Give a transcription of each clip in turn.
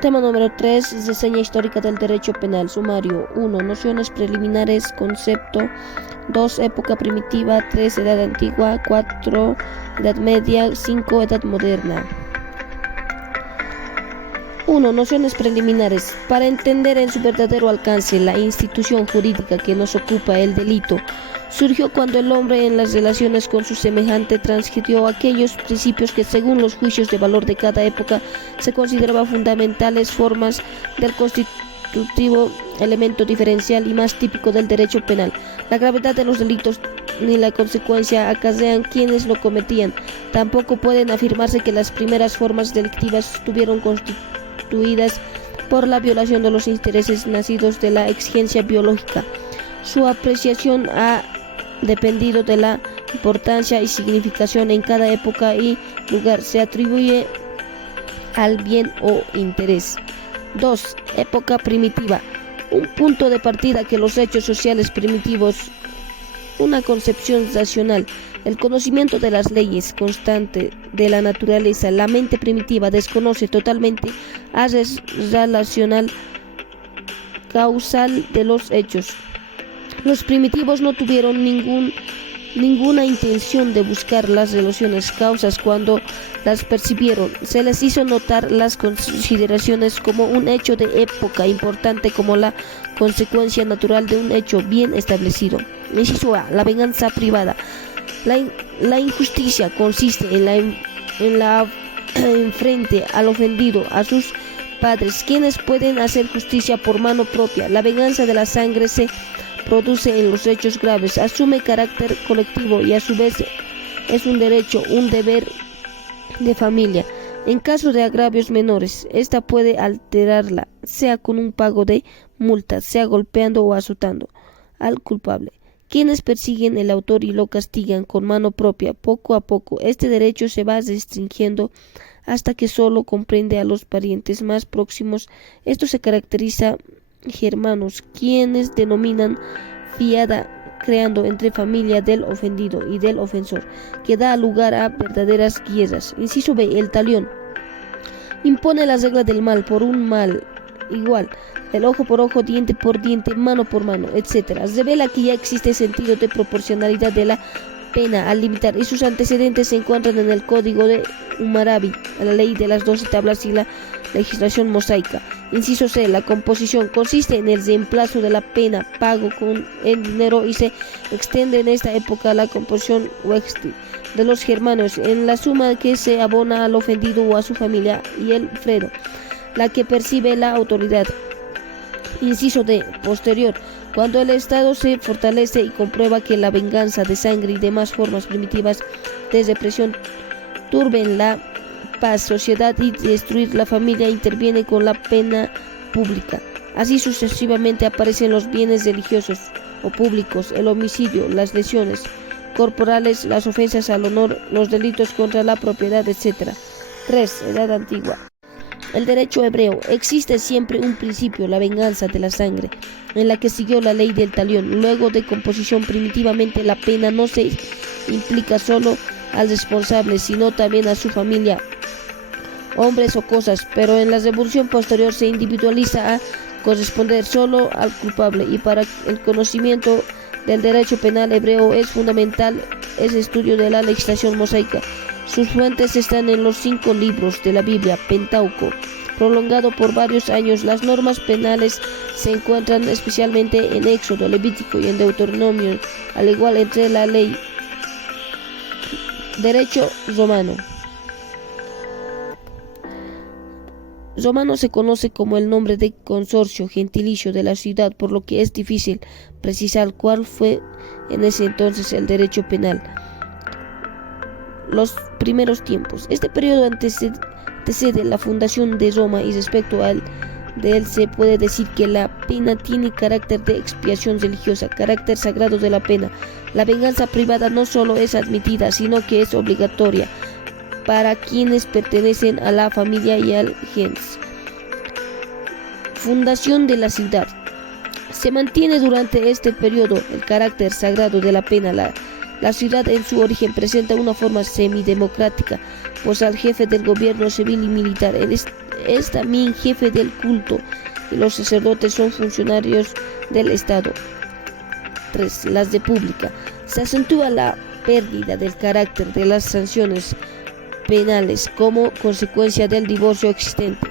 Tema número 3. Reseña histórica del derecho penal. Sumario. 1. Nociones preliminares. Concepto. 2. Época primitiva. 3. Edad antigua. 4. Edad media. 5. Edad moderna. 1. Nociones preliminares. Para entender en su verdadero alcance la institución jurídica que nos ocupa, el delito surgió cuando el hombre en las relaciones con su semejante transgredió aquellos principios que, según los juicios de valor de cada época, se consideraban fundamentales formas del constitutivo elemento diferencial y más típico del derecho penal. La gravedad de los delitos ni la consecuencia acarrean quienes lo cometían. Tampoco pueden afirmarse que las primeras formas delictivas estuvieron constituidas por la violación de los intereses nacidos de la exigencia biológica. Su apreciación ha dependido de la importancia y significación en cada época y lugar. Se atribuye al bien o interés. 2. Época primitiva. Un punto de partida que los hechos sociales primitivos, una concepción racional, el conocimiento de las leyes constante de la naturaleza. La mente primitiva desconoce totalmente a relacional causal de los hechos. Los primitivos no tuvieron ninguna intención de buscar las relaciones causas cuando las percibieron. Se les hizo notar las consideraciones como un hecho de época importante, como la consecuencia natural de un hecho bien establecido. Inciso A. La venganza privada. La injusticia consiste en la frente al ofendido, a sus padres, quienes pueden hacer justicia por mano propia. La venganza de la sangre se produce en los hechos graves, asume carácter colectivo y a su vez es un derecho, un deber de familia. En caso de agravios menores, esta puede alterarla, sea con un pago de multa, sea golpeando o azotando al culpable. Quienes persiguen al autor y lo castigan con mano propia, poco a poco, este derecho se va restringiendo hasta que solo comprende a los parientes más próximos. Esto se caracteriza germanos, quienes denominan fiada, creando entre familia del ofendido y del ofensor, que da lugar a verdaderas guerras. Inciso B. El talión impone las reglas del mal por un mal igual, el ojo por ojo, diente por diente, mano por mano, etc. Revela que ya existe sentido de proporcionalidad de la pena al limitar, y sus antecedentes se encuentran en el Código de Hammurabi, la ley de las 12 tablas y la legislación mosaica. Inciso C. La composición consiste en el reemplazo de la pena pago con el dinero y se extiende en esta época la composición wexti de los germanos en la suma que se abona al ofendido o a su familia, y el fredo, la que percibe la autoridad. Inciso D. Posterior. Cuando el Estado se fortalece y comprueba que la venganza de sangre y demás formas primitivas de represión turben la paz, sociedad y destruir la familia, interviene con la pena pública. Así sucesivamente aparecen los bienes religiosos o públicos, el homicidio, las lesiones corporales, las ofensas al honor, los delitos contra la propiedad, etc. 3. Edad antigua. El derecho hebreo. Existe siempre un principio, la venganza de la sangre, en la que siguió la ley del talión. Luego de composición, primitivamente la pena no se implica solo al responsable, sino también a su familia, hombres o cosas, pero en la revolución posterior se individualiza a corresponder solo al culpable, y para el conocimiento del derecho penal hebreo es fundamental el estudio de la legislación mosaica. Sus fuentes están en los 5 libros de la Biblia, Pentateuco, prolongado por varios años. Las normas penales se encuentran especialmente en Éxodo, Levítico y en Deuteronomio, al igual entre la ley. Derecho romano. Romano se conoce como el nombre de consorcio gentilicio de la ciudad, por lo que es difícil precisar cuál fue en ese entonces el derecho penal. Los primeros tiempos. Este periodo antecede la fundación de Roma, y respecto de él se puede decir que la pena tiene carácter de expiación religiosa, carácter sagrado de la pena. La venganza privada no solo es admitida, sino que es obligatoria para quienes pertenecen a la familia y al gens. Fundación de la ciudad. Se mantiene durante este periodo el carácter sagrado de la pena. La ciudad en su origen presenta una forma semidemocrática, pues al jefe del gobierno civil y militar. es también jefe del culto y los sacerdotes son funcionarios del Estado. 3. Las república. Se acentúa la pérdida del carácter de las sanciones penales como consecuencia del divorcio existente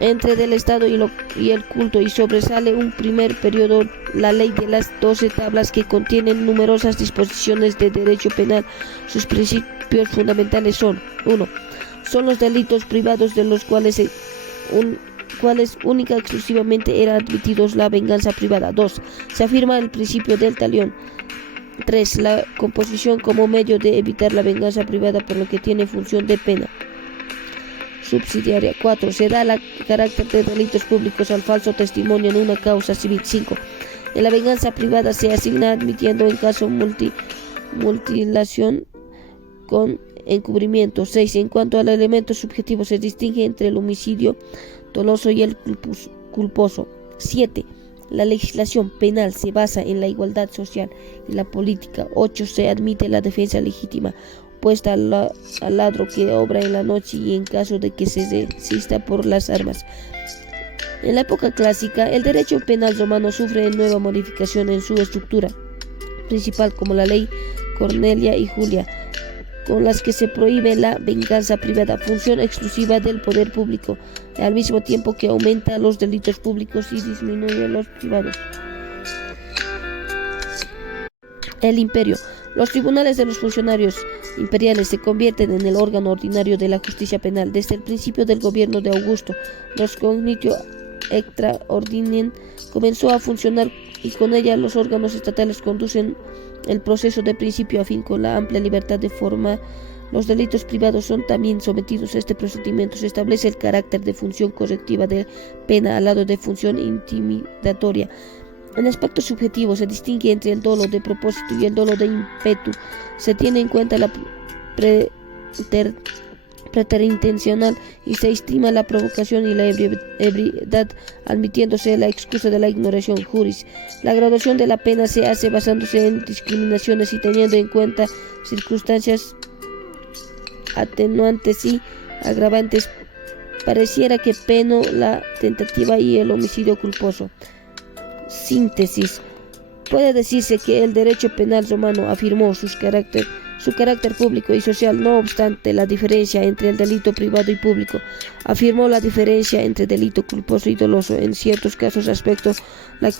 entre el Estado y el culto, y sobresale un primer periodo la ley de las 12 tablas, que contienen numerosas disposiciones de derecho penal. Sus principios fundamentales son: 1. Son los delitos privados de los cuales única y exclusivamente era admitidos la venganza privada. 2. Se afirma el principio del talión. 3. La composición como medio de evitar la venganza privada, por lo que tiene función de pena subsidiaria. 4. Se da el carácter de delitos públicos al falso testimonio en una causa civil. 5. En la venganza privada se asigna admitiendo en caso mutilación con encubrimiento. 6. En cuanto al elemento subjetivo, se distingue entre el homicidio doloso y el culposo. 7. La legislación penal se basa en la igualdad social y la política. 8. Se admite la defensa legítima puesta al ladro que obra en la noche y en caso de que se resista por las armas. En la época clásica, el derecho penal romano sufre nueva modificación en su estructura principal, como la ley Cornelia y Julia, con las que se prohíbe la venganza privada, función exclusiva del poder público, al mismo tiempo que aumenta los delitos públicos y disminuye los privados. El imperio. Los tribunales de los funcionarios imperiales se convierten en el órgano ordinario de la justicia penal. Desde el principio del gobierno de Augusto, los cognitio extra ordinem comenzó a funcionar, y con ella los órganos estatales conducen el proceso de principio a fin con la amplia libertad de forma. Los delitos privados son también sometidos a este procedimiento. Se establece el carácter de función correctiva de pena al lado de función intimidatoria. En aspecto subjetivo se distingue entre el dolo de propósito y el dolo de ímpetu. Se tiene en cuenta la preterintencional y se estima la provocación y la ebriedad, admitiéndose la excusa de la ignoración juris. La graduación de la pena se hace basándose en discriminaciones y teniendo en cuenta circunstancias atenuantes y agravantes. Pareciera que penó la tentativa y el homicidio culposo. Síntesis. Puede decirse que el derecho penal romano afirmó su carácter público y social. No obstante la diferencia entre el delito privado y público, afirmó la diferencia entre delito culposo y doloso. En ciertos casos aspecto la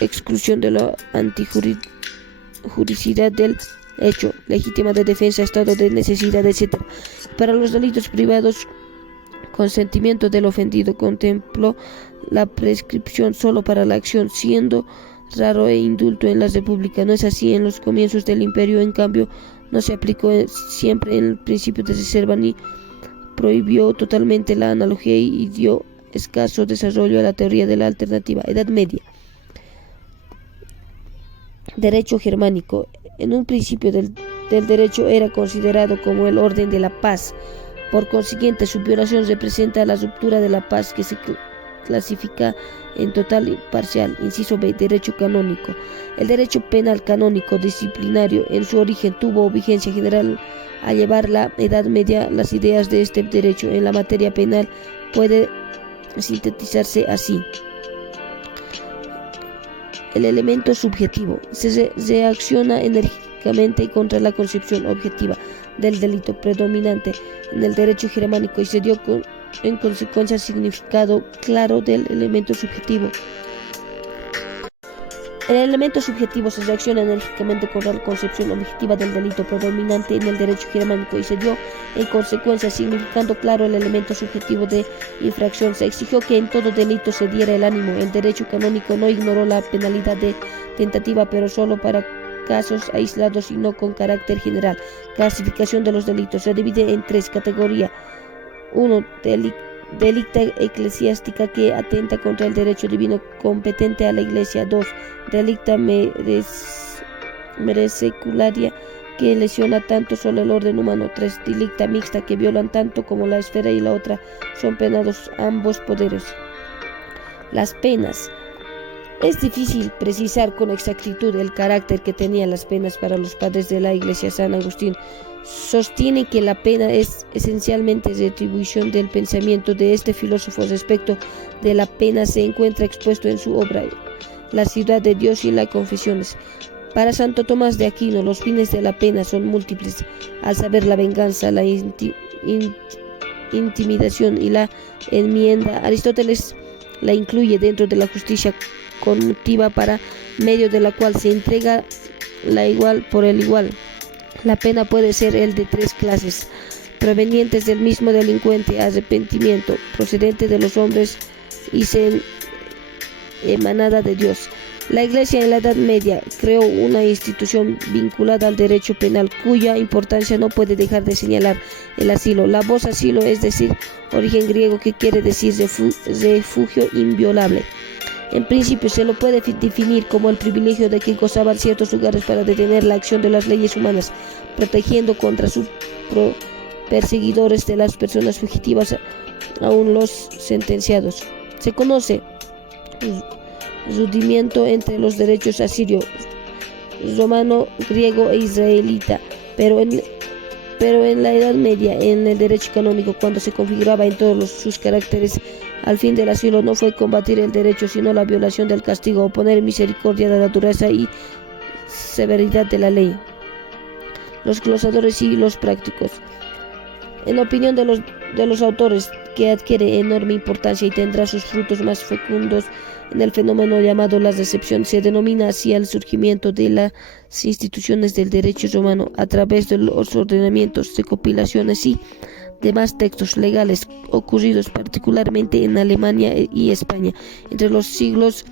exclusión de la antijuricidad del hecho, legítima de defensa, estado de necesidad, etc. Para los delitos privados, consentimiento del ofendido, contempló la prescripción solo para la acción, siendo raro e indulto en la república. No es así en los comienzos del imperio. En cambio, no se aplicó siempre el principio de reserva ni prohibió totalmente la analogía y dio escaso desarrollo a la teoría de la alternativa. Edad Media. Derecho germánico. En un principio del derecho era considerado como el orden de la paz. Por consiguiente, su violación representa la ruptura de la paz, que se clasifica en total y parcial. Inciso B. Derecho canónico. El derecho penal canónico disciplinario en su origen tuvo vigencia general. A llevar la Edad Media, las ideas de este derecho en la materia penal puede sintetizarse así. El elemento subjetivo se reacciona enérgicamente contra la concepción objetiva del delito predominante en el derecho germánico y se dio en consecuencia significado claro del elemento subjetivo. El elemento subjetivo se reacciona enérgicamente contra la concepción objetiva del delito predominante en el derecho germánico y se dio en consecuencia significando claro el elemento subjetivo de infracción. Se exigió que en todo delito se diera el ánimo. El derecho canónico no ignoró la penalidad de tentativa, pero solo para casos aislados y no con carácter general. Clasificación de los delitos. Se divide en tres categorías. 1. Delicta eclesiástica, que atenta contra el derecho divino competente a la Iglesia. 2. Delicta merecularia, que lesiona tanto solo el orden humano. 3. Delicta mixta, que violan tanto como la esfera y la otra. Son penados ambos poderes. Las penas. Es difícil precisar con exactitud el carácter que tenían las penas para los padres de la Iglesia. San Agustín sostiene que la pena es esencialmente retribución del pensamiento de este filósofo respecto de la pena se encuentra expuesto en su obra La ciudad de Dios y las confesiones. Para Santo Tomás de Aquino, los fines de la pena son múltiples, al saber la venganza, la intimidación y la enmienda. Aristóteles la incluye dentro de la justicia conmutiva, para medio de la cual se entrega la igual por el igual. La pena puede ser el de tres clases, provenientes del mismo delincuente, arrepentimiento, procedente de los hombres y emanada de Dios. La Iglesia en la Edad Media creó una institución vinculada al derecho penal, cuya importancia no puede dejar de señalar el asilo. La voz asilo es decir, origen griego que quiere decir refugio inviolable. En principio se lo puede definir como el privilegio de que gozaban ciertos lugares para detener la acción de las leyes humanas, protegiendo contra sus perseguidores de las personas fugitivas, aún los sentenciados. Se conoce rudimiento entre los derechos asirio, romano, griego e israelita, pero en la Edad Media, en el derecho canónico, cuando se configuraba en todos sus caracteres, al fin del asilo no fue combatir el derecho, sino la violación del castigo, oponer misericordia de la dureza y severidad de la ley. Los glosadores y los prácticos. En opinión de los autores, que adquiere enorme importancia y tendrá sus frutos más fecundos en el fenómeno llamado la recepción, se denomina así el surgimiento de las instituciones del derecho romano a través de los ordenamientos, recopilaciones y demás textos legales ocurridos particularmente en Alemania y España entre los siglos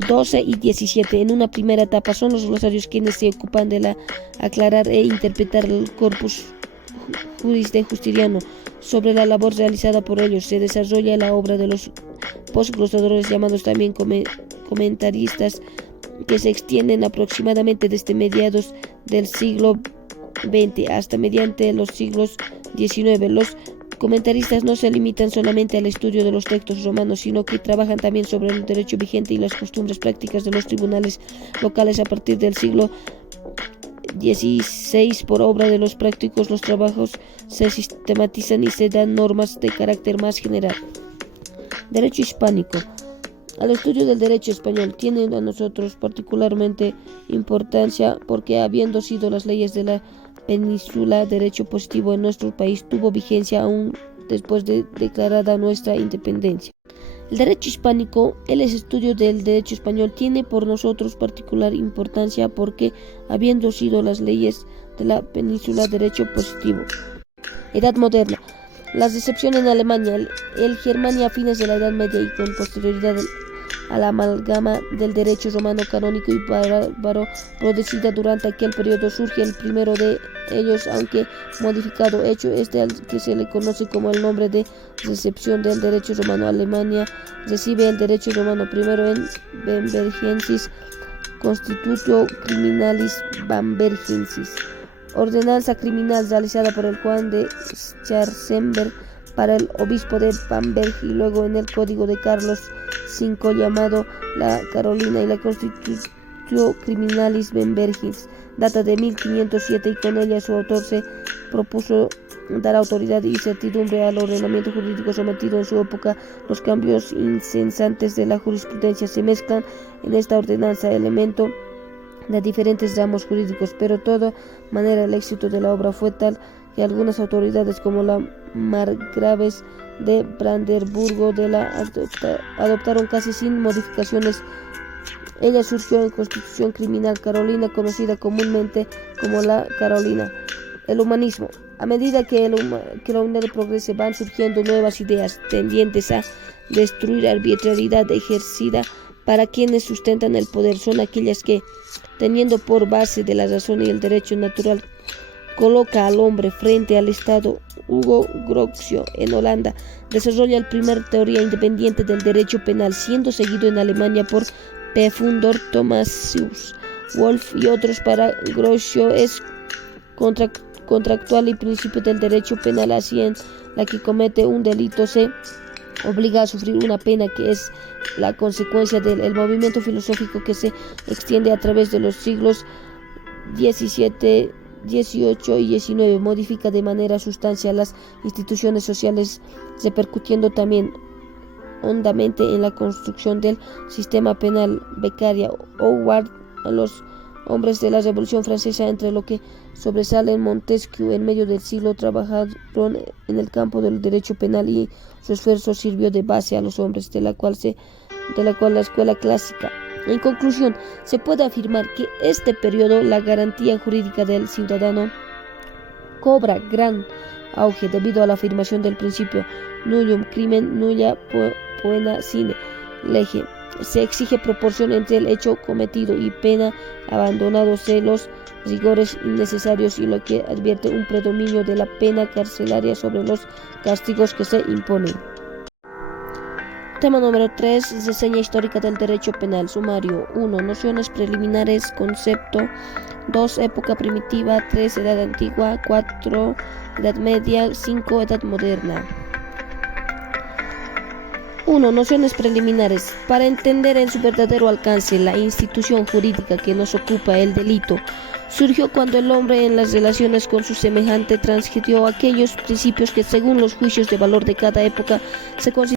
XII y XVII. En una primera etapa son los glosarios quienes se ocupan de aclarar e interpretar el corpus juris de Justiniano. Sobre la labor realizada por ellos se desarrolla la obra de los postglosadores, llamados también comentaristas, que se extienden aproximadamente desde mediados del siglo XX hasta mediante los siglos XIX. Los comentaristas no se limitan solamente al estudio de los textos romanos, sino que trabajan también sobre el derecho vigente y las costumbres prácticas de los tribunales locales. A partir del siglo XVI, por obra de los prácticos, los trabajos se sistematizan y se dan normas de carácter más general. Derecho hispánico. Al estudio del derecho español tiene a nosotros particularmente importancia porque, habiendo sido las leyes de la península derecho positivo en nuestro país, tuvo vigencia aún después de declarada nuestra independencia. El derecho hispánico, el estudio del derecho español, tiene por nosotros particular importancia porque, habiendo sido las leyes de la península derecho positivo. Edad moderna. La recepción en Alemania, el Germania a fines de la Edad Media y con posterioridad a la amalgama del derecho romano canónico y bárbaro producida durante aquel periodo, surge el primero de ellos, aunque modificado, hecho al que se le conoce como el nombre de recepción del derecho romano. Alemania recibe el derecho romano primero en Bambergensis Constitutio Criminalis Bambergensis, ordenanza criminal realizada por el Juan de Schwarzenberg para el obispo de Bamberg, y luego en el Código de Carlos V llamado la Carolina, y la Constitutio Criminalis Bambergensis data de 1507, y con ella su autor se propuso dar autoridad y certidumbre al ordenamiento jurídico sometido en su época. Los cambios incesantes de la jurisprudencia se mezclan en esta ordenanza, elemento de diferentes ramos jurídicos, pero de toda manera el éxito de la obra fue tal que algunas autoridades, como la margraves de Brandeburgo, adoptaron casi sin modificaciones. Ella surgió en Constitución Criminal Carolina, conocida comúnmente como la Carolina. El humanismo. A medida que la humanidad progrese, van surgiendo nuevas ideas tendientes a destruir arbitrariedad ejercida para quienes sustentan el poder. Son aquellas que, teniendo por base de la razón y el derecho natural, coloca al hombre frente al Estado. Hugo Grocio, en Holanda, desarrolla la primera teoría independiente del derecho penal, siendo seguido en Alemania por Pfundor, Thomasius Wolff y otros. Para Grocio es contractual y principio del derecho penal, así en la que comete un delito se obliga a sufrir una pena, que es la consecuencia del movimiento filosófico que se extiende a través de los siglos 17, 18 y 19 modifica de manera sustancial las instituciones sociales, repercutiendo también hondamente en la construcción del sistema penal. Beccaria Howard a los hombres de la Revolución Francesa, entre lo que sobresalen Montesquieu en medio del siglo, trabajaron en el campo del derecho penal y su esfuerzo sirvió de base a los hombres de la cual la escuela clásica. En conclusión, se puede afirmar que este periodo la garantía jurídica del ciudadano cobra gran auge debido a la afirmación del principio nullum crimen nulla poena sine lege. Se exige proporción entre el hecho cometido y pena, abandonándose los rigores innecesarios, y lo que advierte un predominio de la pena carcelaria sobre los castigos que se imponen. Tema número 3. Reseña histórica del derecho penal. Sumario. 1. Nociones preliminares. Concepto. 2. Época primitiva. 3. Edad antigua. 4. Edad media. 5. Edad moderna. 1. Nociones preliminares. Para entender en su verdadero alcance la institución jurídica que nos ocupa, el delito surgió cuando el hombre en las relaciones con su semejante transgredió aquellos principios que, según los juicios de valor de cada época, se consideraban